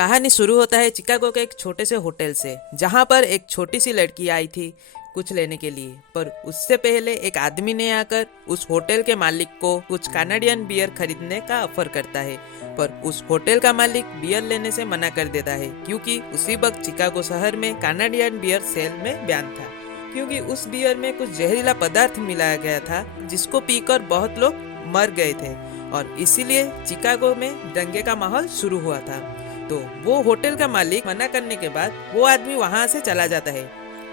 कहानी शुरू होता है चिकागो के एक छोटे से होटल से, जहां पर एक छोटी सी लड़की आई थी कुछ लेने के लिए। पर उससे पहले एक आदमी ने आकर उस होटल के मालिक को कुछ कनाडियन बियर खरीदने का ऑफर करता है। पर उस होटल का मालिक बियर लेने से मना कर देता है, क्योंकि उसी वक्त चिकागो शहर में कनाडियन बियर सेल में बैन था, क्योंकि उस बियर में कुछ जहरीला पदार्थ मिलाया गया था जिसको पीकर बहुत लोग मर गए थे, और इसीलिए चिकागो में दंगे का माहौल शुरू हुआ था। तो वो होटल का मालिक मना करने के बाद वो आदमी वहाँ से चला जाता है,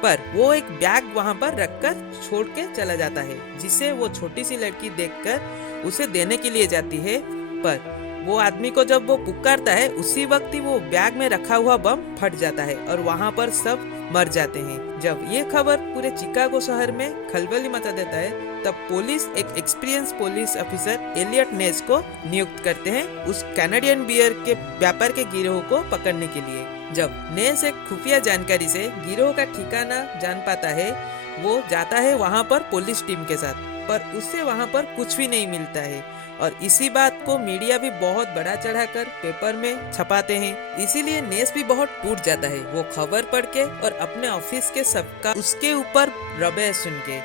पर वो एक बैग वहाँ पर रखकर छोड़ के चला जाता है, जिसे वो छोटी सी लड़की देखकर उसे देने के लिए जाती है। पर वो आदमी को जब वो पुकारता है, उसी वक्त ही वो बैग में रखा हुआ बम फट जाता है और वहाँ पर सब मर जाते हैं। जब ये खबर पूरे चिकागो शहर में खलबली मचा देता है, तब पुलिस एक एक्सपीरियंस पुलिस ऑफिसर एलियट नेस को नियुक्त करते हैं उस कैनेडियन बियर के व्यापार के गिरोह को पकड़ने के लिए। जब नेस एक खुफिया जानकारी से गिरोह का ठिकाना जान पाता है, वो जाता है वहाँ पर पुलिस टीम के साथ, पर उससे वहाँ पर कुछ भी नहीं मिलता है। और इसी बात को मीडिया भी बहुत बड़ा चढ़ाकर पेपर में छपाते हैं, इसीलिए नेस भी बहुत टूट जाता है। वो खबर पढ़ के और अपने ऑफिस के सबका उसके ऊपर रबे सुन के।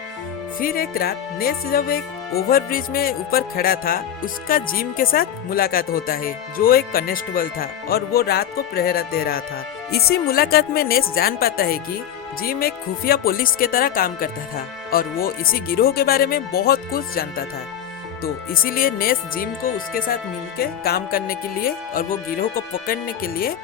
फिर एक रात नेस जब एक ओवरब्रिज में ऊपर खड़ा था, उसका जिम के साथ मुलाकात होता है, जो एक कॉन्स्टेबल था और वो रात को पहरा दे रहा था। इसी मुलाकात में नेस जान पाता है कि जिम एक खुफिया पुलिस के तरह काम करता था और वो इसी गिरोह के बारे में बहुत कुछ जानता था। तो इसीलिए नेस जिम को उसके साथ मिलके काम करने के लिए और वो गिरोह को पकड़ने के लिए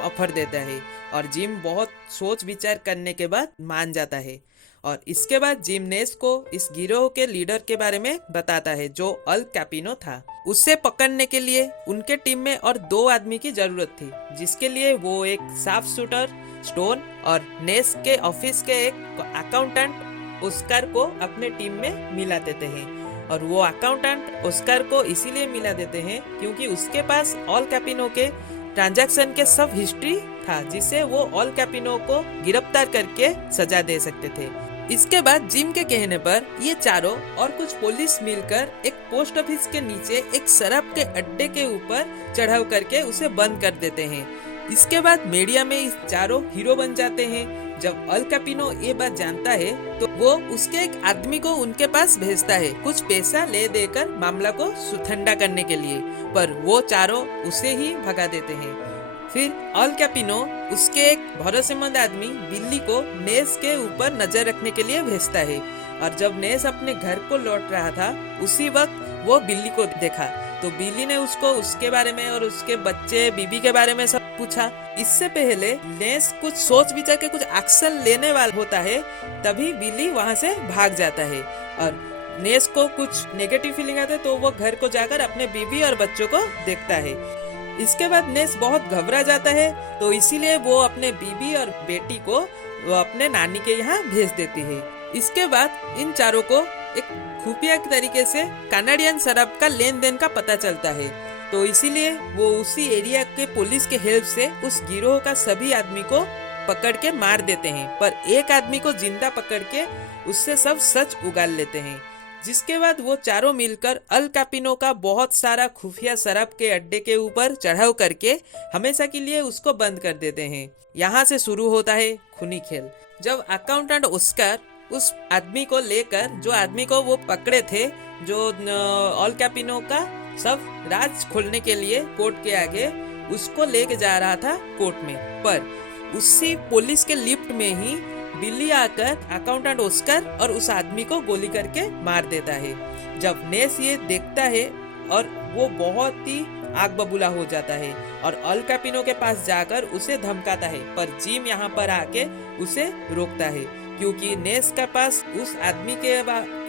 ऑफर देता है, और जिम बहुत सोच विचार करने के बाद मान जाता है। और इसके बाद जिम नेस को इस गिरोह के लीडर के बारे में बताता है, जो अल कैपिनो था। उससे पकड़ने के लिए उनके टीम में और 2 आदमी की जरूरत थी, जिसके लिए वो एक साफ शूटर स्टोन और नेस के ऑफिस के एक अकाउंटेंट ऑस्कर को अपने टीम में मिला देते हैं। और वो अकाउंटेंट ऑस्कर को इसीलिए मिला देते हैं क्योंकि उसके पास अल कैपिनो के ट्रांजैक्शन के सब हिस्ट्री था, जिससे वो अल कैपिनो को गिरफ्तार करके सजा दे सकते थे। इसके बाद जिम के कहने पर ये चारों और कुछ पुलिस मिलकर एक पोस्ट ऑफिस के नीचे एक शराब के अड्डे के ऊपर चढ़ाव करके उसे बंद कर देते हैं। इसके बाद मीडिया में इस चारों हीरो बन जाते हैं। जब अल कैपिनो ये बात जानता है, तो वो उसके एक आदमी को उनके पास भेजता है कुछ पैसा ले देकर मामला को ठंडा करने के लिए, पर वो चारों उसे ही भगा देते हैं। फिर अल कैपिनो उसके एक भरोसेमंद आदमी बिल्ली को नेस के ऊपर नजर रखने के लिए भेजता है, और जब नेस अपने घर को लौट रहा था, उसी वक्त वो बिल्ली को देखा। तो बिल्ली ने उसको उसके बारे में और उसके बच्चे बीबी के बारे में सब पूछा। इससे पहले नेस कुछ सोच विचार के कुछ एक्शन लेने वाला होता है, तभी बिल्ली वहाँ से भाग जाता है और नेस को कुछ नेगेटिव फीलिंग आता है, तो वो घर को जाकर अपने बीबी और बच्चों को देखता है। इसके बाद नेस बहुत घबरा जाता है, तो इसीलिए वो अपने बीबी और बेटी को वो अपने नानी के यहाँ भेज देती है। इसके बाद इन चारों को एक खुफिया तरीके से कनाडियन शराब का लेन देन का पता चलता है, तो इसीलिए वो उसी एरिया के पुलिस के हेल्प से उस गिरोह का सभी आदमी को पकड़ के मार देते हैं, पर एक आदमी को जिंदा पकड़ के उससे सब सच उगाल लेते हैं। जिसके बाद वो चारों मिलकर अल कैपिनो का बहुत सारा खुफिया शराब के अड्डे के ऊपर चढ़ाव करके हमेशा के लिए उसको बंद कर देते हैं। यहाँ से शुरू होता है खूनी खेल। जब अकाउंटेंट ऑस्कर उस आदमी को लेकर, जो आदमी को वो पकड़े थे, जो अल कैपिनो का सब राज खोलने के लिए कोर्ट के आगे उसको लेके जा रहा था कोर्ट में, पर उसी पुलिस के लिफ्ट में ही बिल्ली आकर अकाउंटेंट ऑस्कर और उस आदमी को गोली करके मार देता है। जब नेस ये देखता है और वो बहुत ही आग बबूला हो जाता है और अल कैपिनो के पास जाकर उसे धमकाता है, पर जिम यहाँ पर आके उसे रोकता है, क्योंकि नेस के पास उस आदमी के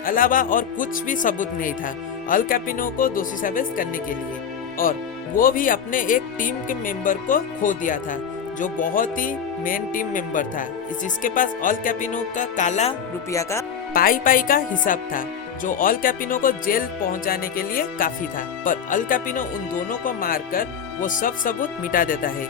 अलावा और कुछ भी सबूत नहीं था अल कैपिनो को दोषी साबित करने के लिए। और वो भी अपने एक टीम के मेंबर को खो दिया था, जो बहुत ही मेन टीम मेंबर था, जिसके पास अल कैपिनो का काला रुपया का पाई का हिसाब था, जो अल कैपिनो को जेल पहुंचाने के लिए काफी था। पर अल कैपिनो उन दोनों को मारकर वो सब सबूत मिटा देता है।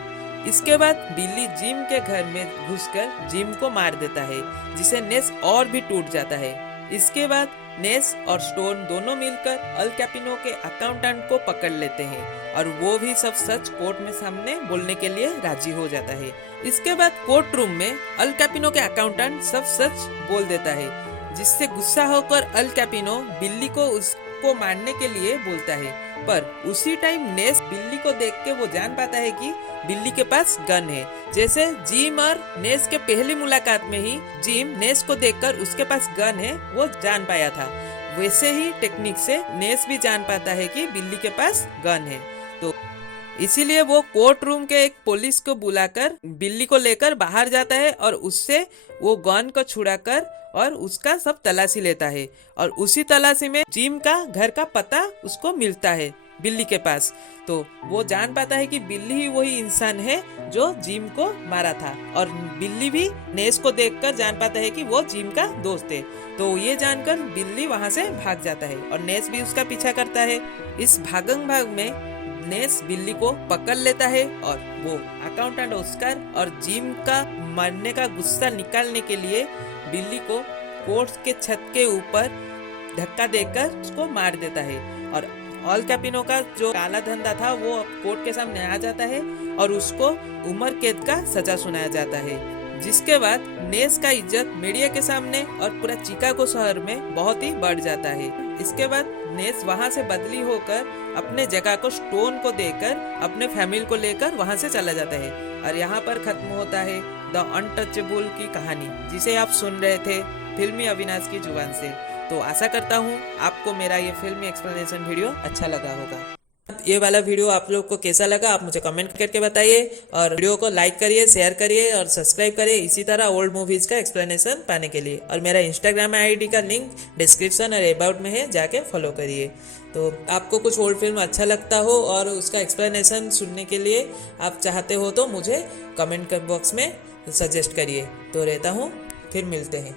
इसके बाद बिल्ली जिम के घर में घुसकर जिम को मार देता है, जिसे नेस और भी टूट जाता है। इसके बाद नेस और स्टोन दोनों मिलकर अल कैपिनो के अकाउंटेंट को पकड़ लेते हैं और वो भी सब सच कोर्ट में सामने बोलने के लिए राजी हो जाता है। इसके बाद कोर्ट रूम में अल कैपिनो के अकाउंटेंट सब सच बोल देता है, जिससे गुस्सा होकर अल कैपिनो बिल्ली को उसको मारने के लिए बोलता है। पर उसी टाइम नेस बिल्ली को देख के वो जान पाता है कि बिल्ली के पास गन है। जैसे जिम और नेस के पहली मुलाकात में ही जिम नेस को देखकर उसके पास गन है वो जान पाया था, वैसे ही टेक्निक से नेस भी जान पाता है कि बिल्ली के पास गन है। तो इसीलिए वो कोर्ट रूम के एक पुलिस को बुलाकर बिल्ली को लेकर बाहर जाता है और उससे वो गन को छुड़ाकर और उसका सब तलाशी लेता है। और उसी तलाशी में जिम का घर का पता उसको मिलता है बिल्ली के पास। तो वो जान पाता है कि बिल्ली ही वही इंसान है जो जिम को मारा था, और बिल्ली भी नेस को देखकर जान पाता है कि वो जिम का दोस्त है। तो ये जानकर बिल्ली वहां से भाग जाता है और नेस भी उसका पीछा करता है। इस भागम भाग में नेस बिल्ली को पकड़ लेता है और वो अकाउंटेंट ऑस्कर और जिम का मरने का गुस्सा निकालने के लिए बिल्ली को कोर्ट के छत के ऊपर धक्का देकर उसको मार देता है। और अल कैपिनो का जो काला धंधा था वो कोर्ट के सामने आ जाता है और उसको उम्र कैद का सजा सुनाया जाता है। जिसके बाद नेस का इज्जत मीडिया के सामने और पूरा चिकागो शहर में बहुत ही बढ़ जाता है। इसके बाद नेस वहां से बदली होकर अपने जगह को स्टोन को देकर अपने फैमिली को लेकर वहां से चला जाता है। और यहाँ पर खत्म होता है द अनटचेबल की कहानी, जिसे आप सुन रहे थे फिल्मी अविनाश की जुबान से। तो आशा करता हूँ आपको मेरा ये फिल्मी एक्सप्लेनेशन वीडियो अच्छा लगा होगा। ये वाला वीडियो आप लोग को कैसा लगा आप मुझे कमेंट करके बताइए, और वीडियो को लाइक करिए, शेयर करिए और सब्सक्राइब करिए इसी तरह ओल्ड मूवीज का एक्सप्लेनेशन पाने के लिए। और मेरा इंस्टाग्राम आईडी का लिंक डिस्क्रिप्शन और अबाउट में है, जाके फॉलो करिए। तो आपको कुछ ओल्ड फिल्म अच्छा लगता हो और उसका एक्सप्लेनेशन सुनने के लिए आप चाहते हो तो मुझे कमेंट बॉक्स में सजेस्ट करिए। तो रहता हूँ, फिर मिलते हैं।